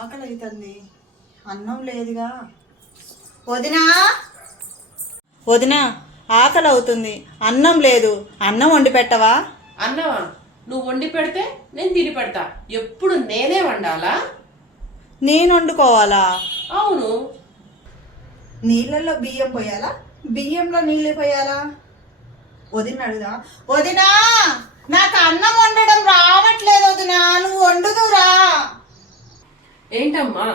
ఆకలి అవుతుంది, అన్నం లేదుగా. వదినా వదినా, ఆకలి అవుతుంది, అన్నం లేదు, అన్నం వండి పెట్టవా? అన్నవా? నువ్వు వండి పెడితే నేను తిని పెడతా. ఎప్పుడు నేనే వండాలా? నేను వండుకోవాలా? అవును. నీళ్ళల్లో బియ్యం పోయాలా, బియ్యంలో నీళ్ళు పోయాలా? వదిన అడుగుదా. వదినా, నాకు అన్నం వండడం రావట్లేదు వదినా, నువ్వు వండుదురా. ఏంటమ్మా?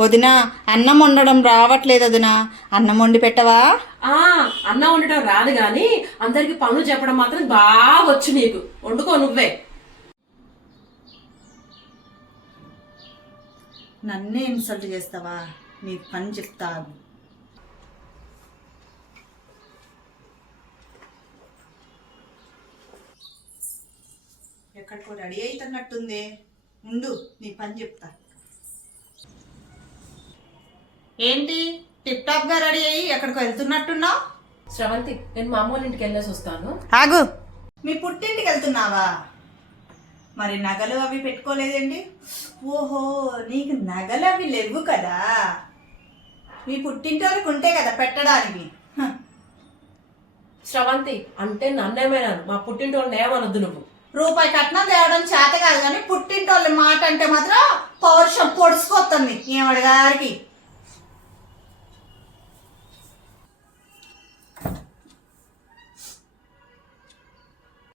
వదినా, అన్నం వండడం రావట్లేదు వదినా, అన్నం వండి పెట్టవా? అన్నం వండటం రాదు గాని అందరికి పనులు చెప్పడం మాత్రం బాగా వచ్చు నీకు. వండుకో నువ్వే. నన్నే ఇన్సల్ట్ చేస్తావా? నీ పని చెప్తాను. ఎక్కడికో రెడీ అవుతున్నట్టుంది, ఉండు నీ పని చెప్తా. ఏంటి టిప్ టాప్ గా రెడీ అయ్యి ఎక్కడికో వెళ్తున్నట్టున్నావు? శ్రవంతి, నేను మా అమ్మోళ్ళ ఇంటికి వెళ్ళేసి వస్తాను. ఆగు. మీ పుట్టింటికి వెళ్తున్నావా? మరి నగలు అవి పెట్టుకోలేదేంటి? ఓహో, నీకు నగలు అవి లేవు కదా, మీ పుట్టింటి వాళ్ళకి ఉంటే కదా పెట్టడానికి. శ్రవంతి, అంటే నన్నేమైనా మా పుట్టింటి వాళ్ళని ఏమనొద్దు నువ్వు. రూపాయి కట్నం తేవడం చేత కాదు కానీ పుట్టింటి వాళ్ళ మాట అంటే మాత్రం పౌరుషం పొడుచుకొస్తుంది ఈవిడ గారికి.